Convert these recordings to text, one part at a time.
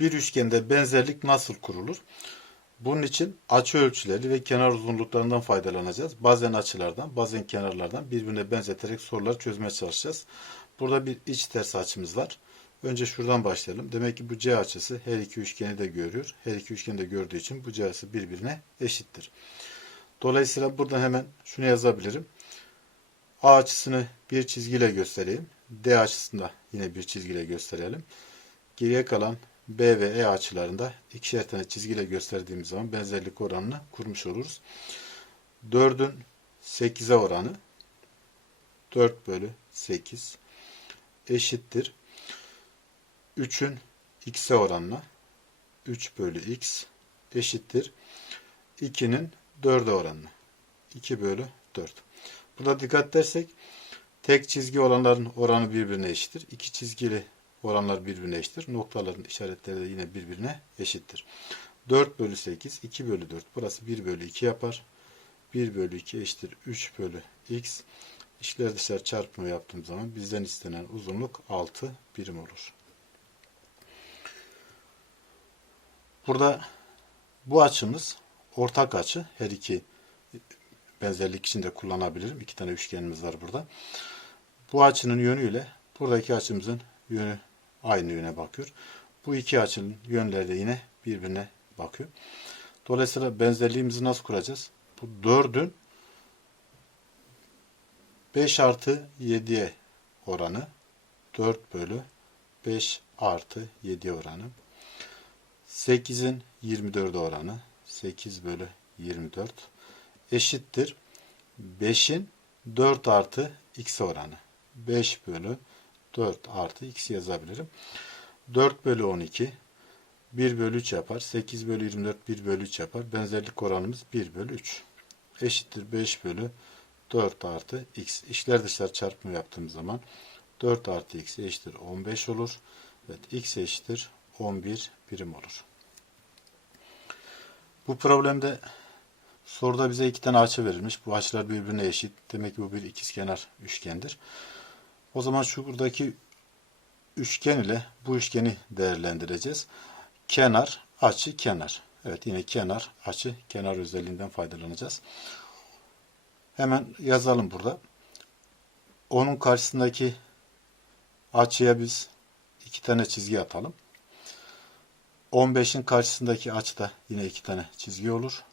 bir üçgende benzerlik nasıl kurulur? Bunun için açı ölçüleri ve kenar uzunluklarından faydalanacağız. Bazen açılardan, bazen kenarlardan birbirine benzeterek soruları çözmeye çalışacağız. Burada bir iç ters açımız var. Önce şuradan başlayalım. Demek ki bu C açısı her iki üçgeni de görüyor. Her iki üçgeni de gördüğü için bu C açısı birbirine eşittir. Dolayısıyla buradan hemen şunu yazabilirim. A açısını bir çizgiyle göstereyim. D açısını da yine bir çizgiyle gösterelim. Geriye kalan B ve E açılarında ikişer tane çizgiyle gösterdiğimiz zaman benzerlik oranını kurmuş oluruz. 4'ün 8'e oranı 4 bölü 8 eşittir. 3'ün x'e oranına 3 bölü x eşittir. 2'nin 4'e oranına 2 bölü 4. Burada dikkat edersek tek çizgi olanların oranı birbirine eşittir. İki çizgili oranlar birbirine eşittir. Noktaların işaretleri de yine birbirine eşittir. 4 bölü 8, 2 bölü 4. Burası 1 bölü 2 yapar. 1 bölü 2 eşittir 3 bölü x. İşler dışarı çarpımı yaptığım zaman bizden istenen uzunluk 6 birim olur. Burada bu açımız ortak açı. Her iki benzerlik için de kullanabilirim. İki tane üçgenimiz var burada. Bu açının yönüyle buradaki açımızın yönü aynı yöne bakıyor. Bu iki açının yönleri de yine birbirine bakıyor. Dolayısıyla benzerliğimizi nasıl kuracağız? Bu 4'ün 5 artı 7'ye oranı 4 bölü 5 artı 7 oranı 8'in 24'e oranı 8 bölü 24 eşittir 5'in 4 artı x oranı 5 bölü 4 artı x yazabilirim. 4 bölü 12 1 bölü 3 yapar. 8 bölü 24 1 bölü 3 yapar. Benzerlik oranımız 1 bölü 3. Eşittir 5 bölü 4 artı x. İşler dışarı çarpımı yaptığım zaman 4 artı x eşittir 15 olur. Evet x eşittir 11 birim olur. Bu problemde soruda bize iki tane açı verilmiş. Bu açılar birbirine eşit. Demek ki bu bir ikizkenar üçgendir. O zaman şu buradaki üçgen ile bu üçgeni değerlendireceğiz. Kenar, açı, kenar. Evet yine kenar, açı, kenar özelliğinden faydalanacağız. Hemen yazalım burada. Onun karşısındaki açıya biz iki tane çizgi atalım. 15'in karşısındaki açıda yine iki tane çizgi olur.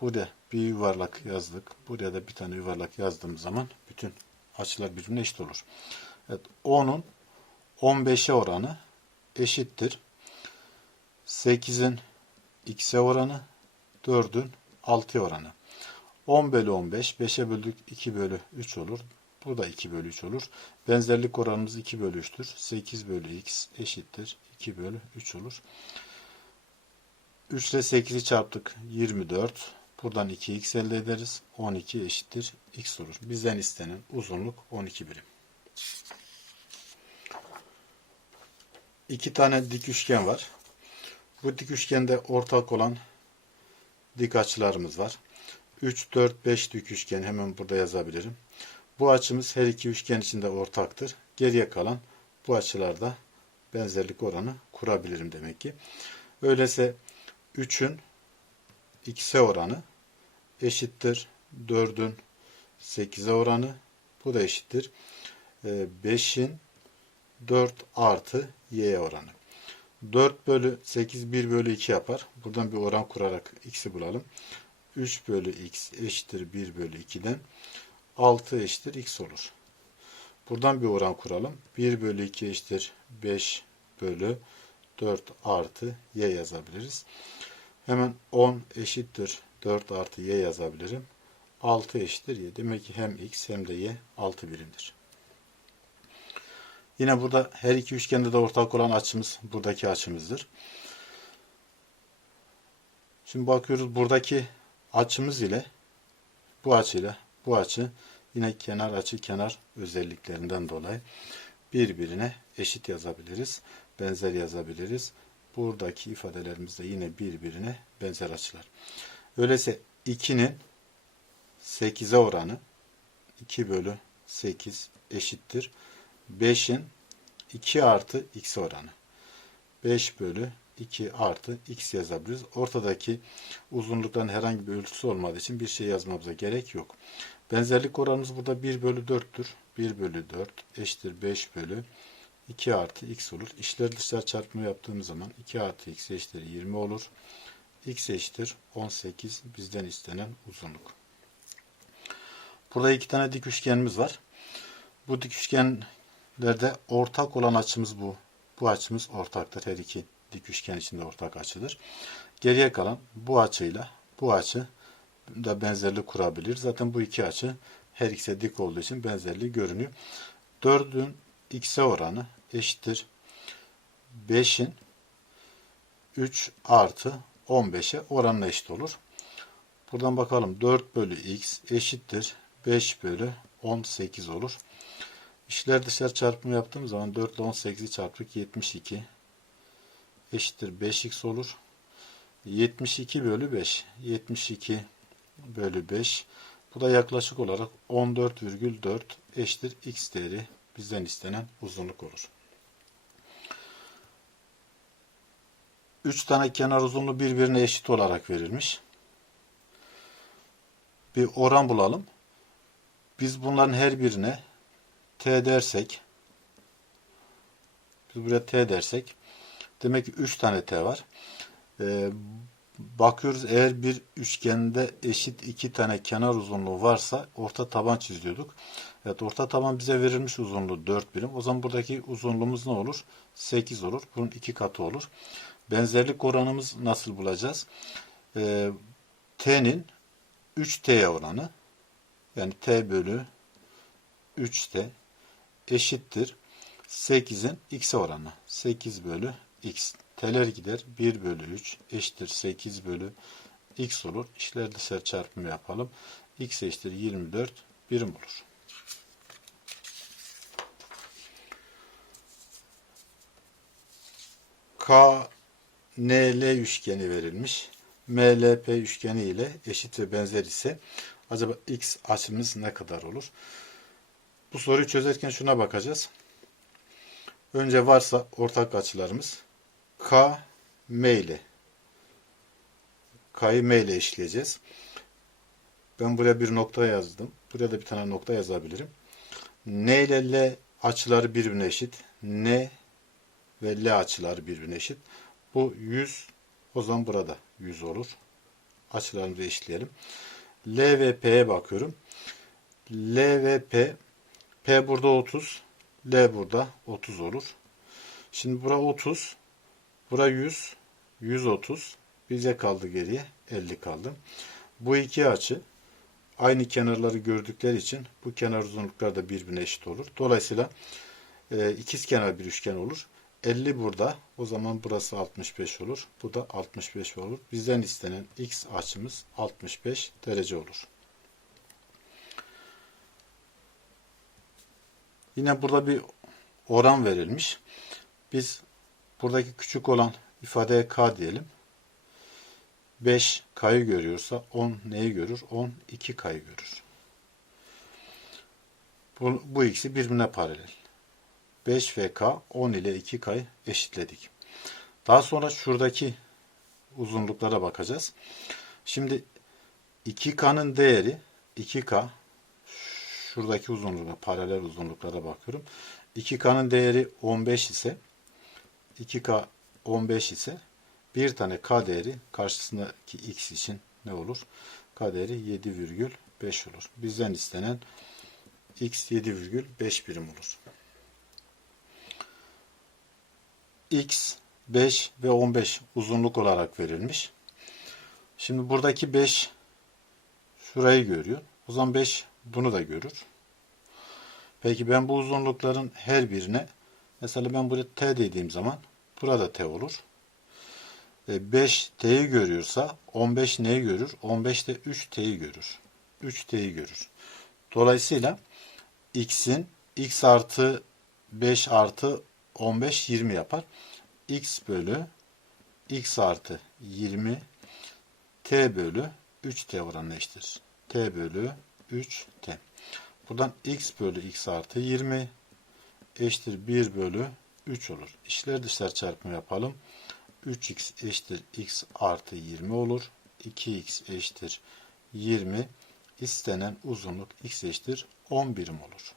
Buraya bir yuvarlak yazdık. Buraya da bir tane yuvarlak yazdığımız zaman bütün açılar birbirine eşit olur. Evet, 10'un 15'e oranı eşittir. 8'in x'e oranı 4'ün 6'ya oranı. 10 bölü 15, 5'e böldük 2 bölü 3 olur. Bu da 2 bölü 3 olur. Benzerlik oranımız 2 bölü 3'tür. 8 bölü x eşittir 2 bölü 3 olur. 3 ile 8'i çarptık 24. Buradan 2x elde ederiz. 12 eşittir x olur. Bizden istenen uzunluk 12 birim. İki tane dik üçgen var. Bu dik üçgende ortak olan dik açılarımız var. 3, 4, 5 dik üçgen hemen burada yazabilirim. Bu açımız her iki üçgen içinde ortaktır. Geriye kalan bu açılarda benzerlik oranı kurabilirim demek ki. Öyleyse 3'ün x'e oranı eşittir 4'ün 8'e oranı. Bu da eşittir 5'in 4 artı y'ye oranı. 4 bölü 8 1 bölü 2 yapar. Buradan bir oran kurarak x'i bulalım. 3 bölü x eşittir 1 bölü 2'den 6 eşittir x olur. Buradan bir oran kuralım. 1 bölü 2 eşittir 5 bölü 4 artı y yazabiliriz. Hemen 10 eşittir 4 artı y yazabilirim. 6 eşittir y. Demek ki hem x hem de y 6 birimdir. Yine burada her iki üçgende de ortak olan açımız buradaki açımızdır. Şimdi bakıyoruz buradaki açımız ile bu açıyla bu açı yine kenar açı kenar özelliklerinden dolayı birbirine eşit yazabiliriz. Benzer yazabiliriz. Buradaki ifadelerimiz de yine birbirine benzer açılar. Öyleyse 2'nin 8'e oranı 2 bölü 8 eşittir. 5'in 2 artı x oranı. 5 bölü 2 artı x yazabiliriz. Ortadaki uzunlukların herhangi bir ölçüsü olmadığı için bir şey yazmamıza gerek yok. Benzerlik oranımız burada 1 bölü 4'tür. 1 bölü 4 eşittir 5 bölü 2 artı x olur. İşler dışlar çarpımı yaptığımız zaman 2 artı x eşittir 20 olur. X eşittir 18 bizden istenen uzunluk. Burada iki tane dik üçgenimiz var. Bu dik üçgenlerde ortak olan açımız bu. Bu açımız ortaktır. Her iki dik üçgen içinde ortak açıdır. Geriye kalan bu açıyla bu açı da benzerlik kurabilir. Zaten bu iki açı her ikisi dik olduğu için benzerliği görünüyor. 4'ün x'e oranı eşittir 5'in 3 artı 15'e oranla eşit olur. Buradan bakalım 4 bölü x eşittir 5 bölü 18 olur. İşler dışarı çarpımı yaptığım zaman 4 ile 18'i çarptık 72 eşittir 5x olur. 72 bölü 5. 72 bölü 5. Bu da yaklaşık olarak 14,4 eşittir x değeri bizden istenen uzunluk olur. 3 tane kenar uzunluğu birbirine eşit olarak verilmiş. Bir oran bulalım. Biz bunların her birine t dersek biz buraya t dersek demek ki 3 tane t var. Ee, bakıyoruz eğer bir üçgende eşit iki tane kenar uzunluğu varsa orta taban çiziyorduk. Evet orta taban bize verilmiş uzunluğu 4 birim. O zaman buradaki uzunluğumuz ne olur? 8 olur. Bunun iki katı olur. Benzerlik oranımız nasıl bulacağız? Ee, t'nin 3t oranı yani t bölü 3t eşittir 8'in x'e oranı. 8 bölü x. T'ler gider. 1 bölü 3 eşittir 8 bölü x olur. İşler dışarı çarpımı yapalım. x eşittir 24 birim olur. K NL üçgeni verilmiş. MLP üçgeni ile eşit ve benzer ise acaba x açımız ne kadar olur? Bu soruyu çözerken şuna bakacağız. Önce varsa ortak açılarımız K M ile K'yı M ile eşleyeceğiz. Ben buraya bir nokta yazdım. Buraya da bir tane nokta yazabilirim. N ile L açıları birbirine eşit. N ve L açıları birbirine eşit. Bu 100 o zaman burada 100 olur. Açılarımızı eşitleyelim. L ve P'ye bakıyorum. L ve P P burada 30. L burada 30 olur. Şimdi bura 30. Bura 100. 130. Bize kaldı geriye. 50 kaldı. Bu iki açı aynı kenarları gördükleri için bu kenar uzunlukları da birbirine eşit olur. Dolayısıyla e, ikiz kenar bir üçgen olur. 50 burada. O zaman burası 65 olur. Bu da 65 olur. Bizden istenen x açımız 65 derece olur. Yine burada bir oran verilmiş. Biz buradaki küçük olan ifadeye k diyelim. 5 k'yı görüyorsa 10 neyi görür? 10 2 k'yı görür. Bu, bu ikisi birbirine paralel. 5 ve k 10 ile 2 k'yı eşitledik. Daha sonra şuradaki uzunluklara bakacağız. Şimdi 2k'nın değeri 2k şuradaki uzunluğa, paralel uzunluklara bakıyorum. 2K'nın değeri 15 ise 2K 15 ise bir tane K değeri karşısındaki X için ne olur? K değeri 7,5 olur. Bizden istenen X 7,5 birim olur. X 5 ve 15 uzunluk olarak verilmiş. Şimdi buradaki 5 şurayı görüyor. O zaman 5 bunu da görür. Peki ben bu uzunlukların her birine mesela ben buraya t dediğim zaman burada t olur. 5 t'yi görüyorsa 15 neyi görür? 15 de 3 t'yi görür. 3 t'yi görür. Dolayısıyla x'in x artı 5 artı 15 20 yapar. x bölü x artı 20 t bölü 3t oranına eşittir. t bölü 3t. Buradan x bölü x artı 20 eşittir 1 bölü 3 olur. İşler dışlar çarpımı yapalım. 3x eşittir x artı 20 olur. 2x eşittir 20. İstenen uzunluk x eşittir 10 birim olur.